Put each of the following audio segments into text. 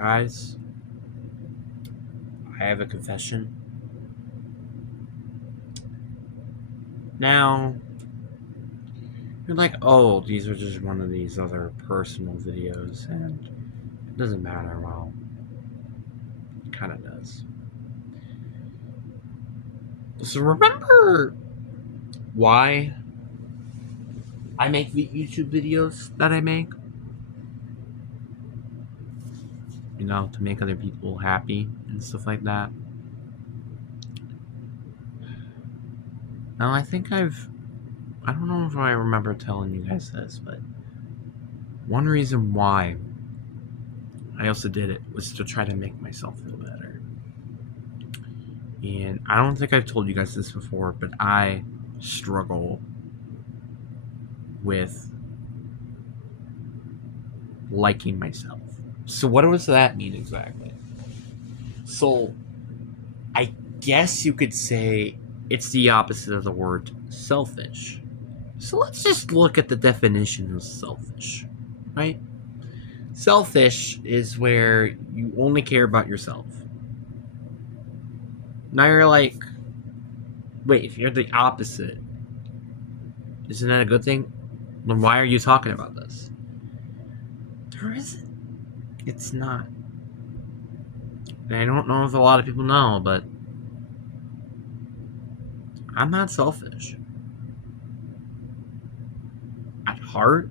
Guys, I have a confession. Now, you're like, oh, these are just one of these other personal videos, and it doesn't matter. Well, it kind of does. So remember why I make the YouTube videos that I make? To make other people happy and stuff like that. Now, I don't know if I remember telling you guys this, but one reason why I also did it was to try to make myself feel better. And I don't think I've told you guys this before, but I struggle with liking myself. So what does that mean exactly? So I guess you could say it's the opposite of the word selfish. So let's just look at the definition of selfish, right? Selfish is where you only care about yourself. Now you're like, wait, if you're the opposite, isn't that a good thing? Then why are you talking about this? There isn't. It's not. And I don't know if a lot of people know, but I'm not selfish. At heart,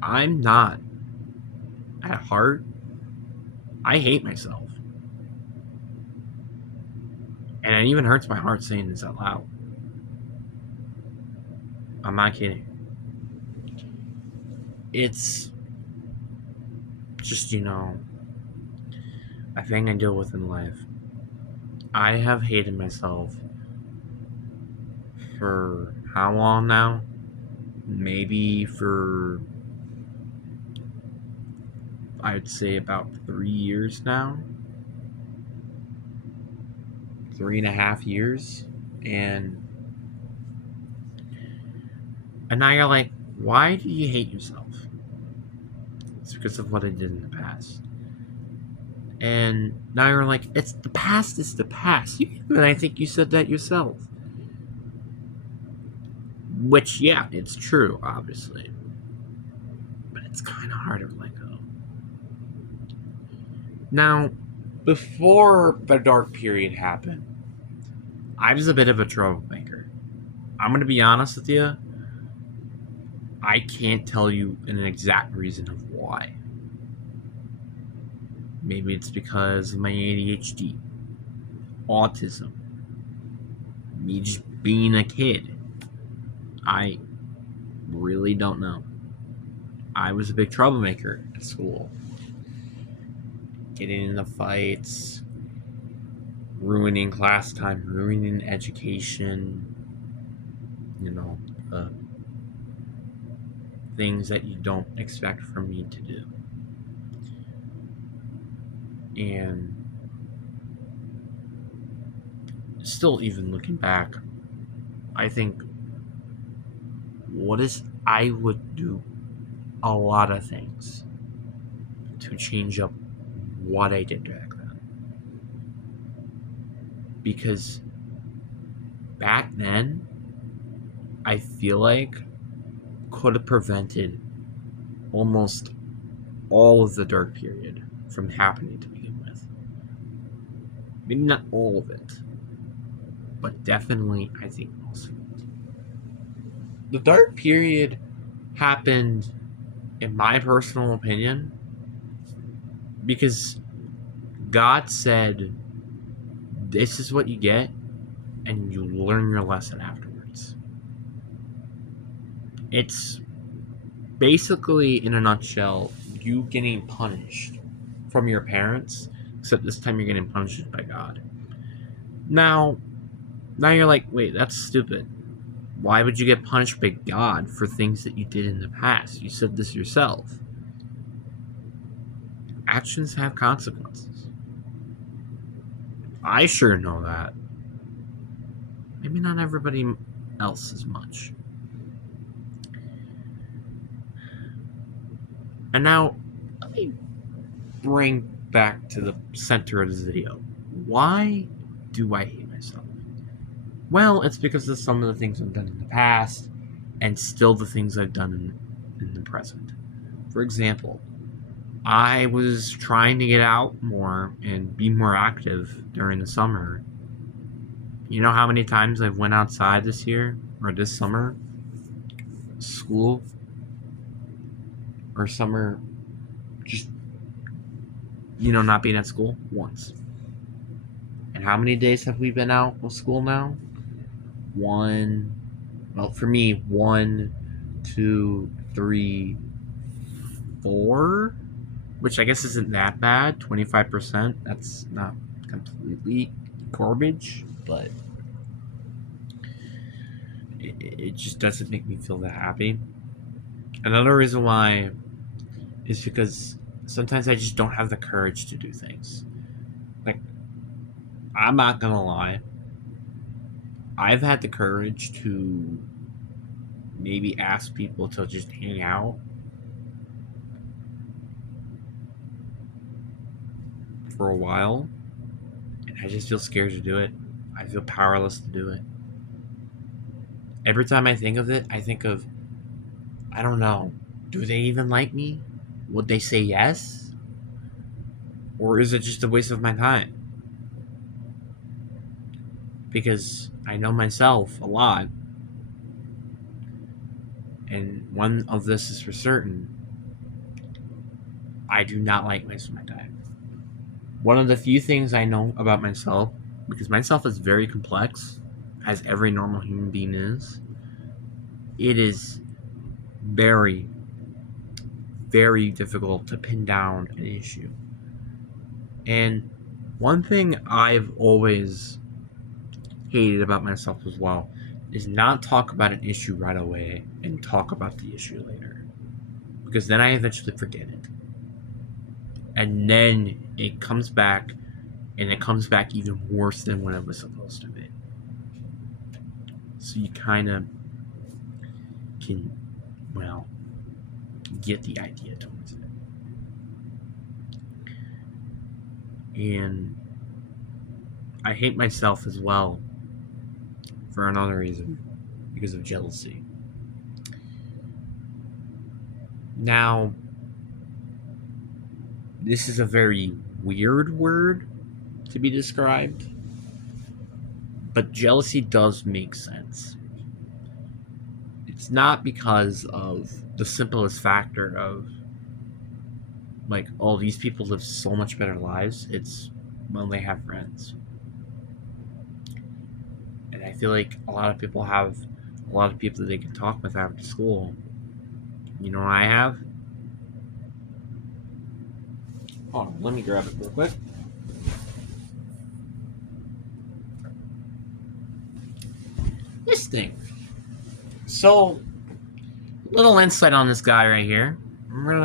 I'm not. At heart, I hate myself. And it even hurts my heart saying this out loud. I'm not kidding. It's just, a thing I deal with in life. I have hated myself for how long now? Maybe for, I'd say, about 3 years now. 3.5 years. And now you're like, why do you hate yourself? It's because of what I did in the past. And now you're like, it's the past is the past. And I think you said that yourself. Which, yeah, it's true, obviously. But it's kind of hard to let go. Now, before the dark period happened, I was a bit of a troublemaker. I'm going to be honest with you. I can't tell you an exact reason of why. Maybe it's because of my ADHD, autism, me just being a kid. I really don't know. I was a big troublemaker at school. Getting into fights, ruining class time, ruining education, things that you don't expect from me to do. And still, even looking back, I think I would do a lot of things to change up what I did back then. Because back then, I feel like could have prevented almost all of the dark period from happening to begin with. Maybe not all of it, but definitely, I think, most of it. The dark period happened, in my personal opinion, because God said, this is what you get, and you learn your lesson afterwards. It's basically, in a nutshell, you getting punished from your parents, except this time you're getting punished by God. Now you're like, wait, that's stupid. Why would you get punished by God for things that you did in the past? You said this yourself. Actions have consequences. I sure know that. Maybe not everybody else as much. And now, let me bring back to the center of this video. Why do I hate myself? Well, it's because of some of the things I've done in the past, and still the things I've done in the present. For example, I was trying to get out more and be more active during the summer. You know how many times I've went outside this year, or this summer? School, or summer, just, not being at school? Once. And how many days have we been out of school now? For me, 1, 2, 3, 4, which I guess isn't that bad. 25%. That's not completely garbage, but it just doesn't make me feel that happy. Another reason why is because sometimes I just don't have the courage to do things. Like, I'm not gonna lie, I've had the courage to maybe ask people to just hang out for a while, and I just feel scared to do it. I feel powerless to do it. Every time I think of it, I think of, I don't know, do they even like me? Would they say yes? Or is it just a waste of my time? Because I know myself a lot, and one of this is for certain: I do not like wasting my time. One of the few things I know about myself, because myself is very complex, as every normal human being is, it is very, very difficult to pin down an issue. And one thing I've always hated about myself as well is not talk about an issue right away and talk about the issue later, because then I eventually forget it, and then it comes back, and it comes back even worse than what it was supposed to be. So you kind of can, get the idea towards it. And I hate myself as well for another reason, because of jealousy. Now, this is a very weird word to be described, but jealousy does make sense. It's not because of the simplest factor of, these people live so much better lives. It's when they have friends. And I feel like a lot of people have a lot of people that they can talk with after school. You know what I have? Hold on, let me grab it real quick. This thing. So, little insight on this guy right here. We're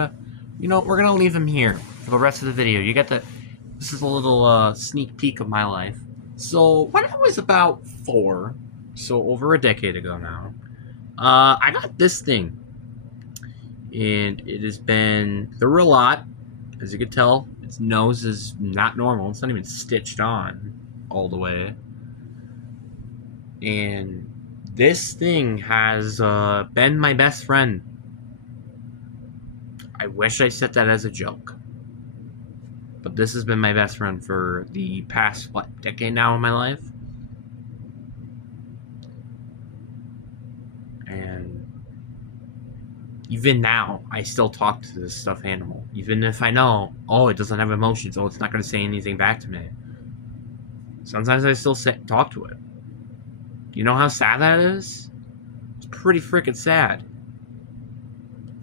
gonna leave him here for the rest of the video. This is a little sneak peek of my life. So, when I was about 4, so over a decade ago now, I got this thing. And it has been through a lot. As you can tell, its nose is not normal. It's not even stitched on all the way. And this thing has been my best friend. I wish I said that as a joke. But this has been my best friend for the past, decade now in my life? And even now, I still talk to this stuffed animal. Even if I know, it doesn't have emotions, it's not going to say anything back to me. Sometimes I still talk to it. You know how sad that is? It's pretty freaking sad.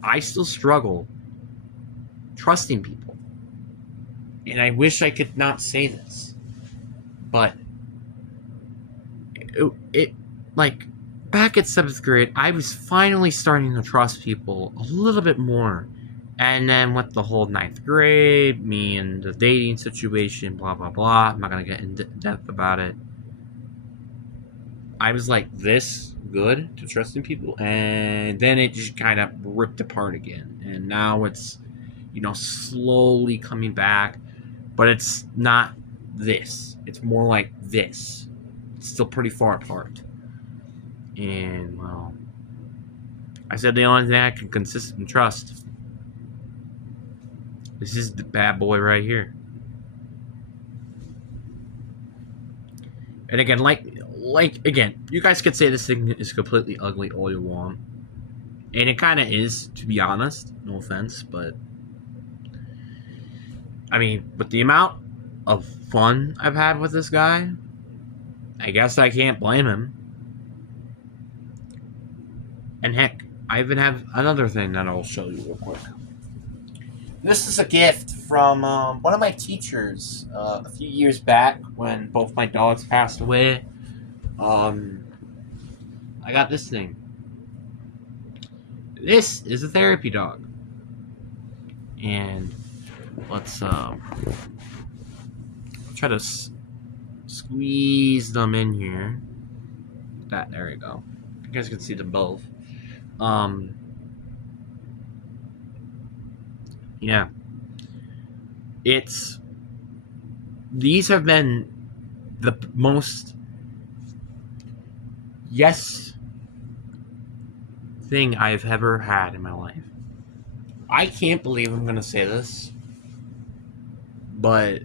I still struggle trusting people. And I wish I could not say this. But back at 7th grade, I was finally starting to trust people a little bit more. And then with the whole 9th grade, me and the dating situation, blah, blah, blah. I'm not going to get in depth about it. I was like this good to trusting people, and then it just kind of ripped apart again. And now it's slowly coming back, but it's not this. It's more like this. It's still pretty far apart. And, well, I said the only thing I can consist and trust. This is the bad boy right here. And again, again, you guys could say this thing is completely ugly all you want. And it kind of is, to be honest. No offense, but I mean, with the amount of fun I've had with this guy, I guess I can't blame him. And heck, I even have another thing that I'll show you real quick. This is a gift from one of my teachers a few years back when both my dogs passed away. I got this thing. This is a therapy dog. And let's try to squeeze them in here. There we go. You guys can see them both. Yeah. These have been the most yes thing I've ever had in my life. I can't believe I'm gonna say this, but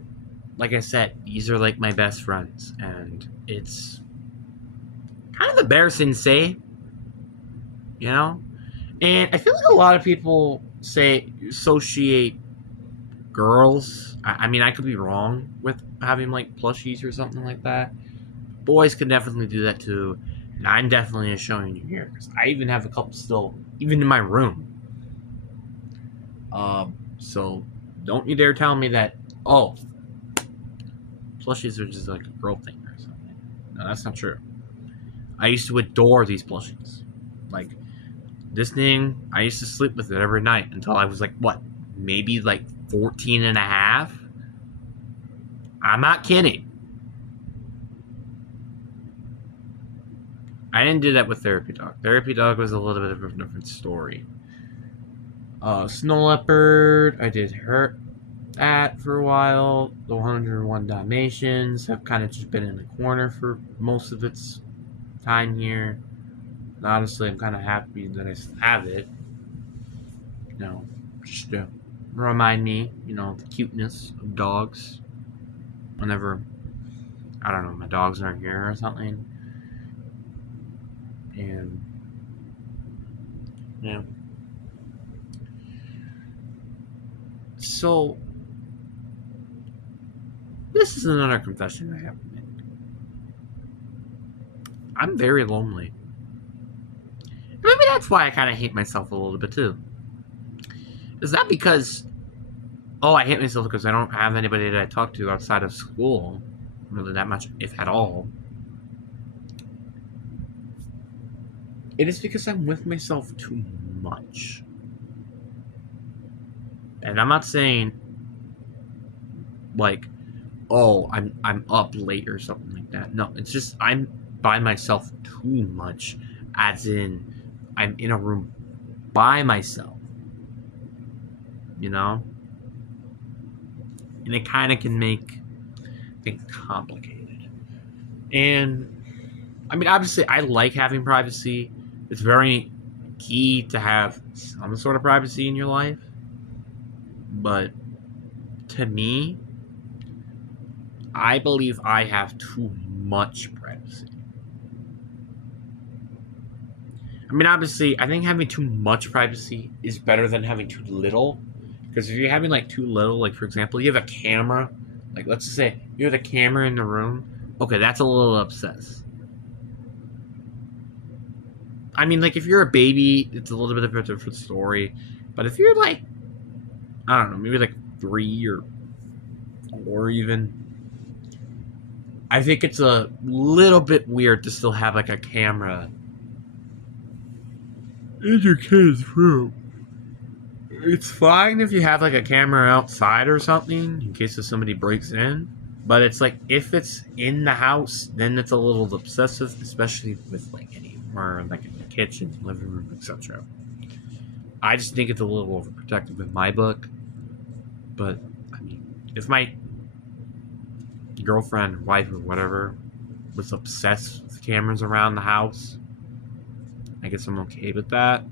like I said, these are like my best friends, and it's kind of embarrassing to say, And I feel like a lot of people associate girls. I mean, I could be wrong with having like plushies or something like that. Boys can definitely do that too, and I'm definitely showing you here because I even have a couple still, even in my room. So don't you dare tell me that plushies are just like a girl thing or something. No, that's not true. I used to adore these plushies. Like this thing, I used to sleep with it every night until I was like, maybe like 14 and a half? I'm not kidding. I didn't do that with Therapy Dog. Therapy Dog was a little bit of a different story. Snow Leopard, I did that for a while. The 101 Dalmatians have kind of just been in the corner for most of its time here. And honestly, I'm kind of happy that I still have it. Just to remind me, the cuteness of dogs. Whenever, I don't know, my dogs aren't here or something. And, yeah. So, this is another confession I have to make. I'm very lonely. Maybe that's why I kind of hate myself a little bit too. It's not because, I hate myself because I don't have anybody that I talk to outside of school, really that much, if at all. It is because I'm with myself too much. And I'm not saying, like, I'm up late or something like that. No, it's just I'm by myself too much, as in I'm in a room by myself. And it kind of can make things complicated. And, I mean, obviously, I like having privacy. It's very key to have some sort of privacy in your life. But, to me, I believe I have too much privacy. I mean, obviously, I think having too much privacy is better than having too little. Because if you're having, like, too little, like, for example, you have a camera. Like, let's just say you have a camera in the room. Okay, that's a little obsessed. I mean, like, if you're a baby, it's a little bit of a different story. But if you're, like, I don't know, maybe, like, 3 or 4 even, I think it's a little bit weird to still have, like, a camera in your kid's room. It's fine if you have, like, a camera outside or something, in case if somebody breaks in. But it's like, if it's in the house, then it's a little obsessive, especially with, like, anywhere, like, in the kitchen, living room, etc. I just think it's a little overprotective in my book. But I mean, if my girlfriend, wife, or whatever was obsessed with cameras around the house, I guess I'm okay with that.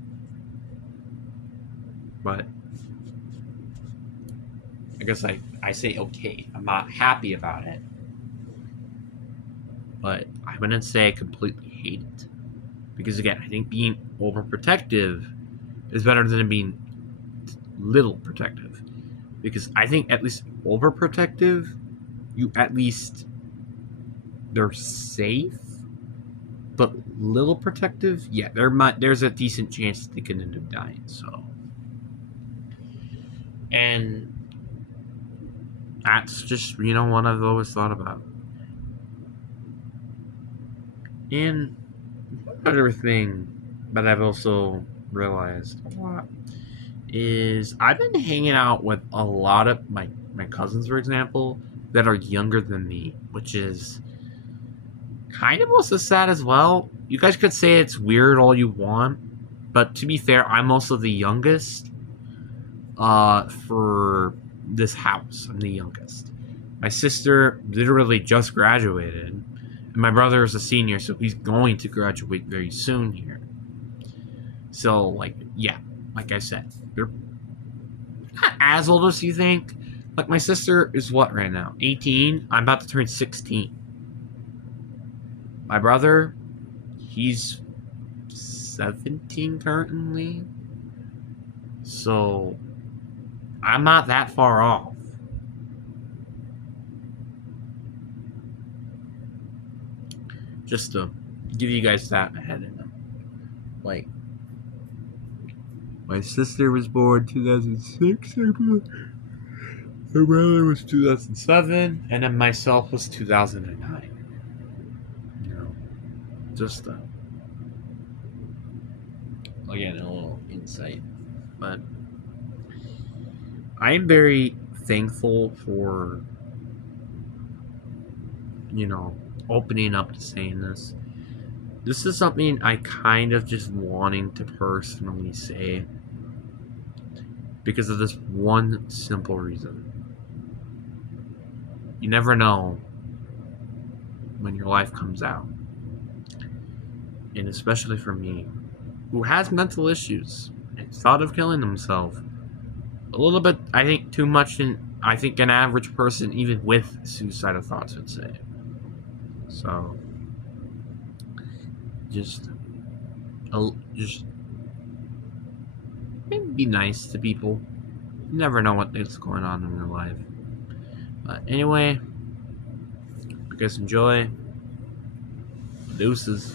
But I guess I say okay. I'm not happy about it. But I wouldn't say I completely hate it. Because again, I think being overprotective is better than being little protective. Because I think at least overprotective, you at least they're safe. But little protective, yeah, there's a decent chance they can end up dying. So, and that's just what I've always thought about. And another thing that I've also realized a lot is I've been hanging out with a lot of my cousins, for example, that are younger than me, which is kind of also sad as well. You guys could say it's weird all you want, but to be fair, I'm also the youngest for this house. I'm the youngest. My sister literally just graduated, and my brother is a senior, so he's going to graduate very soon here. So, like I said, they're not as old as you think. Like, my sister is what right now? 18? I'm about to turn 16. My brother, he's 17 currently. So, I'm not that far off. Just to give you guys that ahead of them. Like, my sister was born 2006, I believe. My brother was 2007, and then myself was 2009. Just again, a little insight. But I am very thankful for opening up to saying this. This is something I kind of just wanting to personally say because of this one simple reason. You never know when your life comes out. And especially for me, who has mental issues and thought of killing himself. A little bit, I think, too much than I think an average person, even with suicidal thoughts, would say. So, just maybe be nice to people. You never know what's going on in their life. But anyway, you guys enjoy. Deuces.